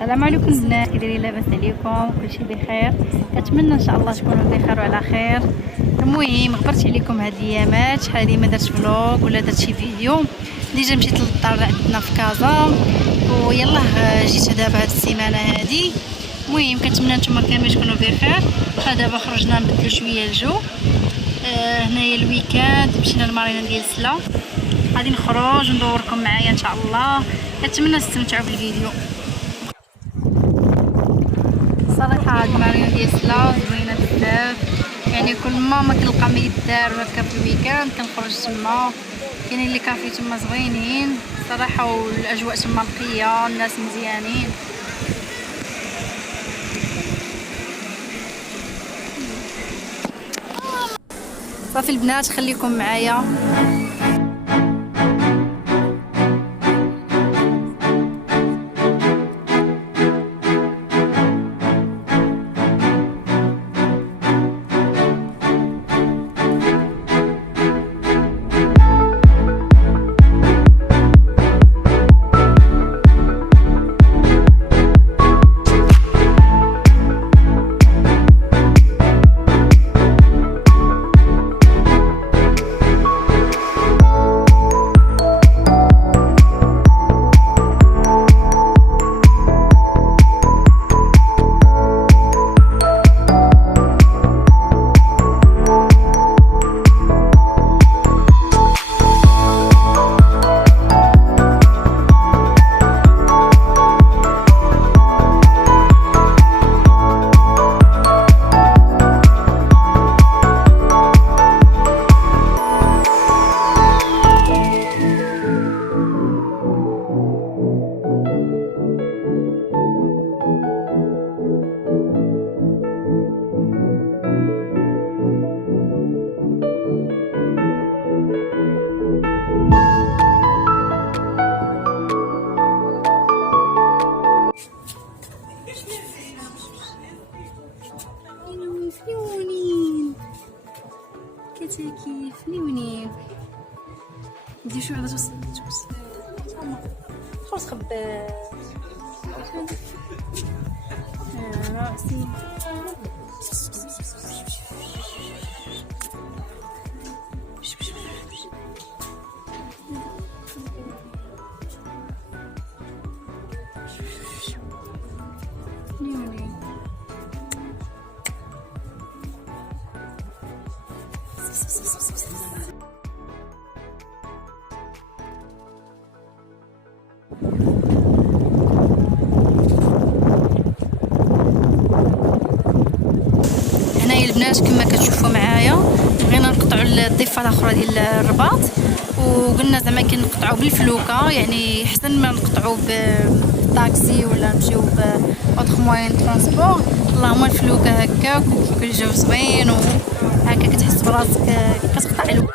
السلام عليكم البنات، كي دايرين؟ لاباس عليكم؟ كلشي بخير؟ كنتمنى ان شاء الله تكونوا بخير وعلى خير. المهم غبرت عليكم هاد الايامات، شحال هادي ما درتش فلوق ولا درت شي فيديو. ديجا مشيت للدار عندنا في كازا ويلاه جيت دابا هاد السيمانه هادي. المهم كنتمنى نتوما كاملين تكونوا بخير. دابا خرجنا نبدلو شويه الجو. هنايا الويكاند، مشينا للمارينا ديال سلا، غادي نخرج وندوركم معايا ان شاء الله. كنتمنى تستمتعوا بالفيديو. صراحه هاد المارينا ديال سلا زوينه بزاف، يعني كل ما كنلقى ما يدار هكا في الويكاند كنخرج تما. كاينين لي كافي تما زوينين صراحه، والاجواء تما نقيه، الناس مزيانين. صافي البنات خليكم معايا. كتاكي فنيونين ندير شويه على توصل خلص خباز راسي. هنايا البنات كما كتشوفوا معايا بغينا نقطعوا الضفه الاخرى ديال الرباط، وقلنا زعما كنقطعوا بالفلوكه، يعني احسن ما نقطعوا بالطاكسي ولا نمشيو باوتر موين ترونسبور. اللهم الفلوكه هكاك وكيكون الجو زوين وهكا كتحس براسك كتقطع الو.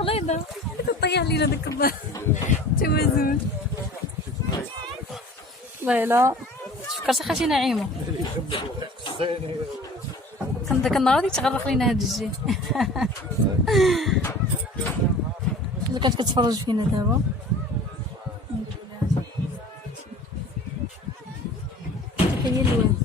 غليظه كتطيح لينا داك التوازن. والله لا تفكرت اخاتي نعيمه، كان داك النهار غادي تغرق لينا هاد الجي. الا كانت كتفرج فينا دابا هي الوين.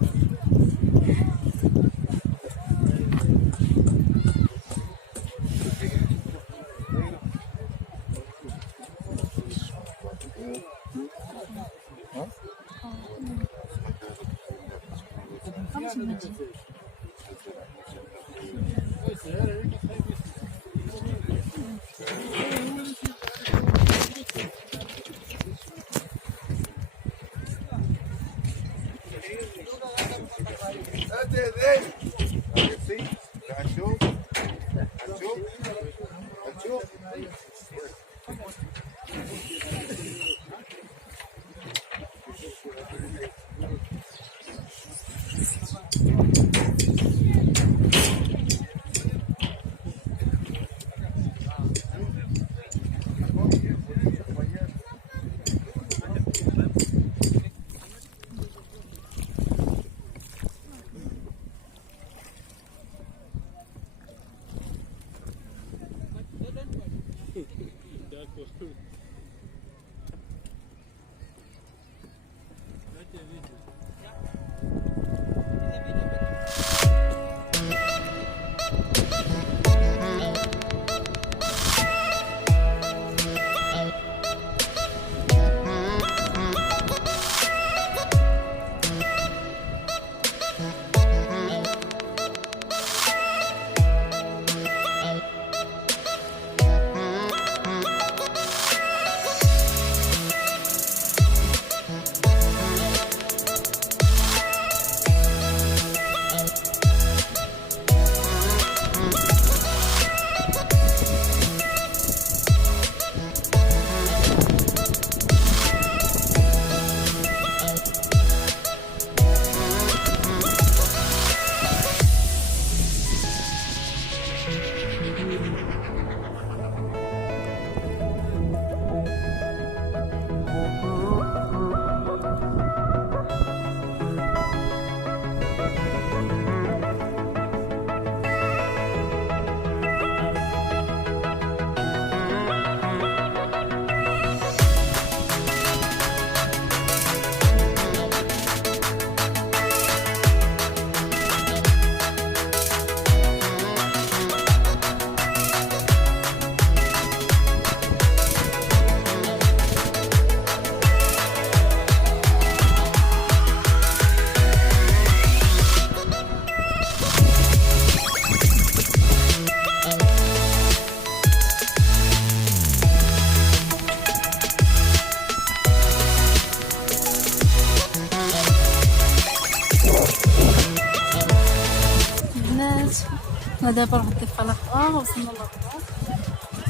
انا دابا نروح نضيف على اخرى. وصلنا للرباط.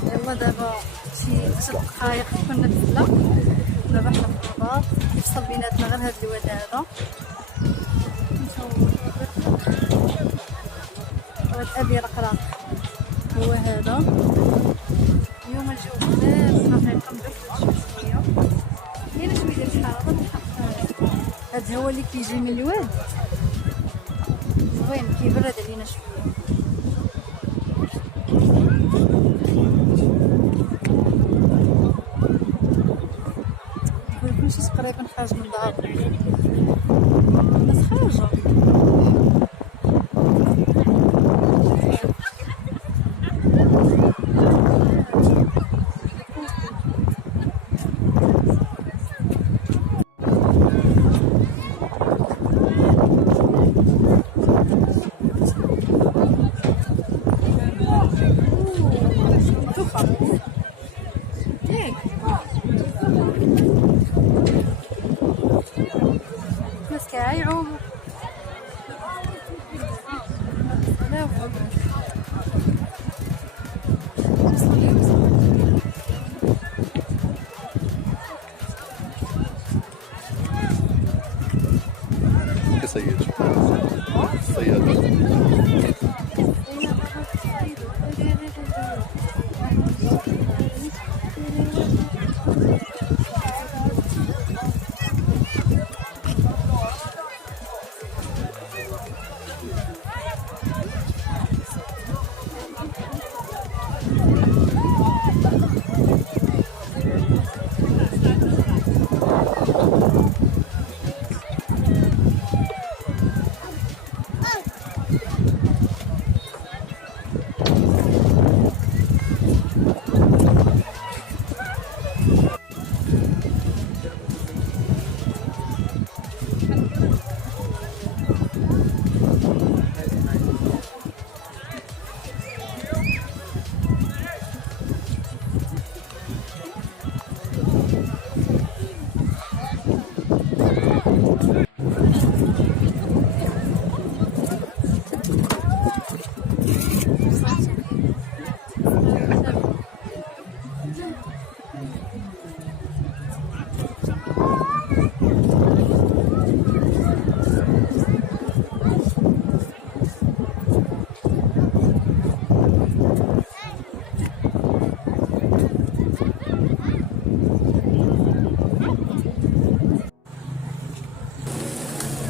يلا دابا شي 10 دقائق كنا نزلنا. دابا حنا في الرباط. يفصل بيناتنا غير هاد الواد هذا. وهاد ابي رقراق هو هذا. اليوم الجو بارد حقيقة مبرد شوية. كاينة شوية ديال الحرارة بالحق. هاد الهوا اللي كيجي من الواد زوين كيبرد علينا شوية. مكنتش تقريبا خارج من دارنا. الناس خارجة.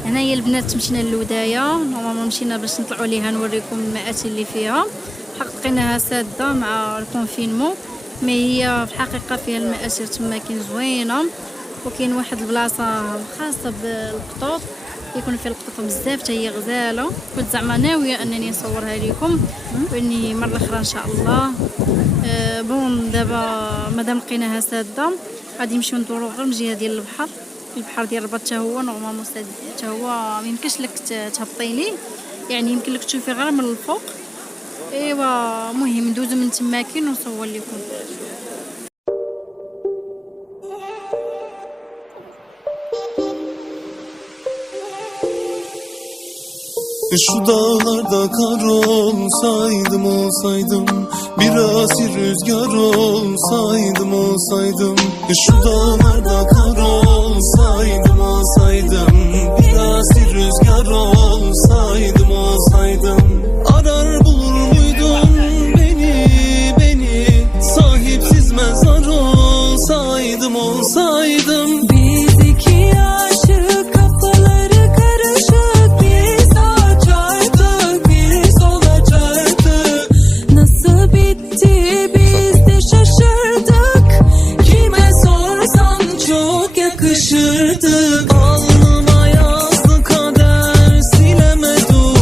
هنايا البنات مشينا للودايه. نورمالمون مشينا باش نطلعوا ليها نوريكم المآتي اللي فيها. الحق لقيناها ساده مع الكونفينمون، مي هي في الحقيقه فيها المآتي تماكن زوينه. وكاين واحد البلاصه خاصه بالقطوط يكون فيها القطوط بزاف حتى هي غزاله. كنت زعما ناويه انني نصورها لكم واني مره اخرى ان شاء الله. بون دابا مادام لقيناها ساده غادي نمشيو ندورو غير من الجهه ديال البحر. البحر ديال الرباط حتى هو نورمالمون ساد، حتى هو ميمكنش لك تهبطي ليه، يعني يمكن لك تشوفي غير من الفوق. ايوا مهم ندوزو من تماكن ونصور لكم. Şu dağlarda kar olsaydım, bir asil rüzgar olsaydım. Şu dağlarda kar olsaydım, bir asil rüzgar olsaydım. Arar bulur muydun beni, sahipsiz mezar olsaydım. Biz iki aşık kafaları karışık, bir sağa çarptık bir sola çarptık. Nasıl bitti biz de şaşırdık, kime sorsan çok yakışırdık. Alnıma yazdı kader silemedi.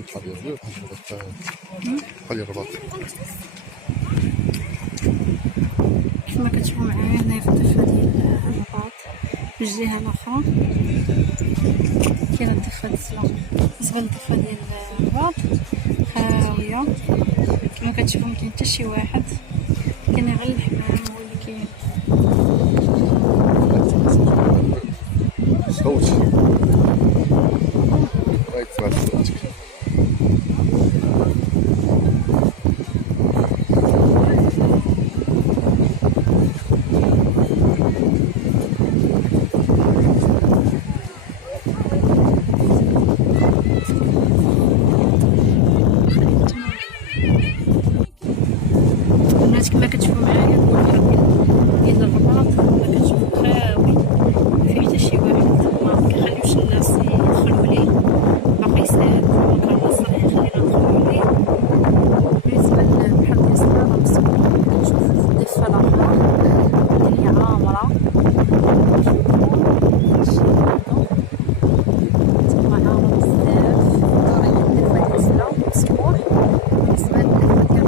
بحال ديال بحال الرباط. كما كتشوفوا معايا هنايا في الضفه ديال الرباط، في الجهه الاخرى كاينه الضفه الزلا. بالنسبه للضفه ديال الرباط خاويه كما كتشوفوا، مكاين حتى شي واحد، كاين غير الحمام هو اللي كاين. صوت بغيت تسمع صوتك. الناس كما كتشوفوا معايا البحر ديال الرباط كما كتشوفوا خاوي، مفيه حتى شي واحد، ما كيخليوش الناس يدخلوا ليه، باقي ساد مكرس راه يخلينا ندخلوا ليه. بالنسبه للبحر ديال الصحراء مسكون، كنشوفوا في الضفه الاخرى الدنيا عامره، تما عامره بزاف. الضفه ديال السلا مسكون. بالنسبه للضفه ديال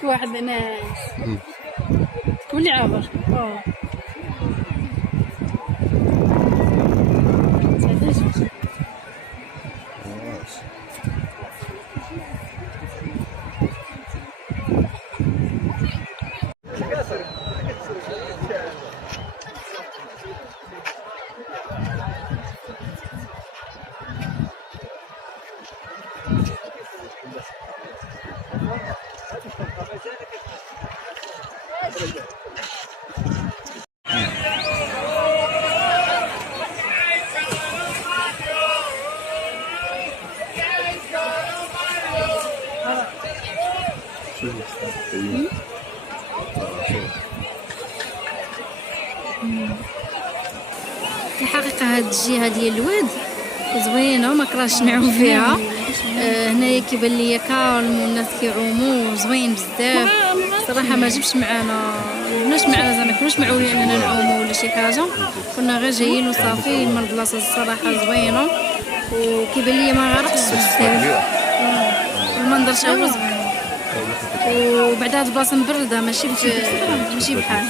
شي واحد هنا واللي عابر الحقيقه هاد الجهه ديال الواد زوينه ما كرهتش نعوم فيها. هنايا كيبان ليا كالم والناس كيعوموا زوين بزاف صراحه. ما جبش معنا زعما كناش معولين اننا نعوموا ولا شي حاجه، كنا غير جايين وصافي. من البلاصه الصراحه زوينه وكيبان ليا ما غرقتش بزاف، المنظر تا هو زوين. وبعد هاد البلاصه مبرده ماشي بحال.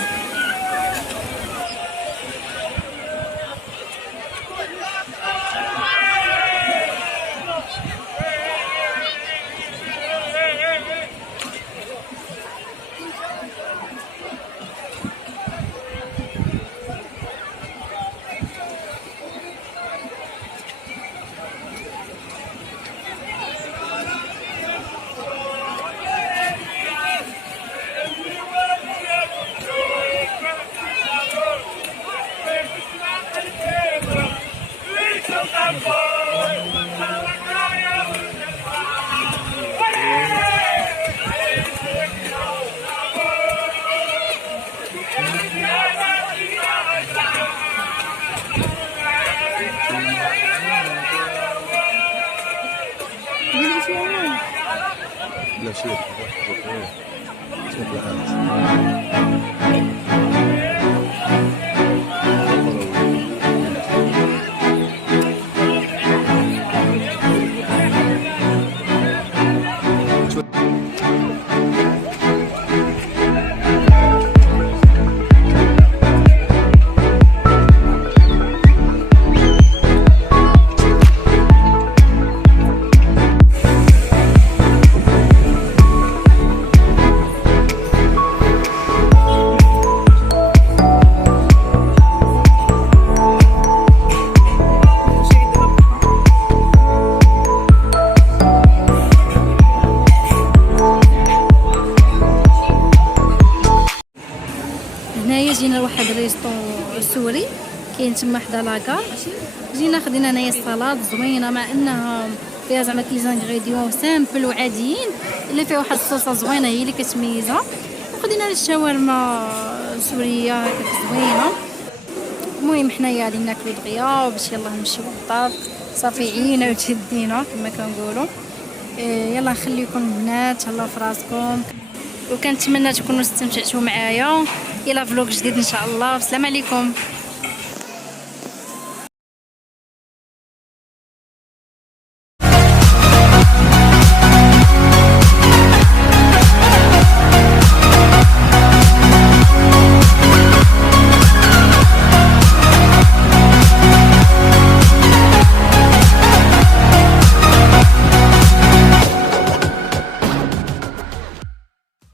لا شيء جينا لواحد ريستو سوري كاين تما حدا لاكار. جينا خدينا هنايا السلطه زوينه مع انها فيها زعما كي زانغريديون سامبل وعاديين، اللي فيها واحد الصوصه زوينه هي اللي كتميزها. وخدينا الشاورما سوريه هكاك زوينه. المهم حنايا غادي ناكلو دغيا باش يلاه نمشيو للدار صافي عينا وتهدينا كما كنقولوا. يلا نخليكم البنات هلا في راسكم، وكنتمنى تكونوا استمتعتوا معايا. الى فلوق جديد ان شاء الله. السلام عليكم.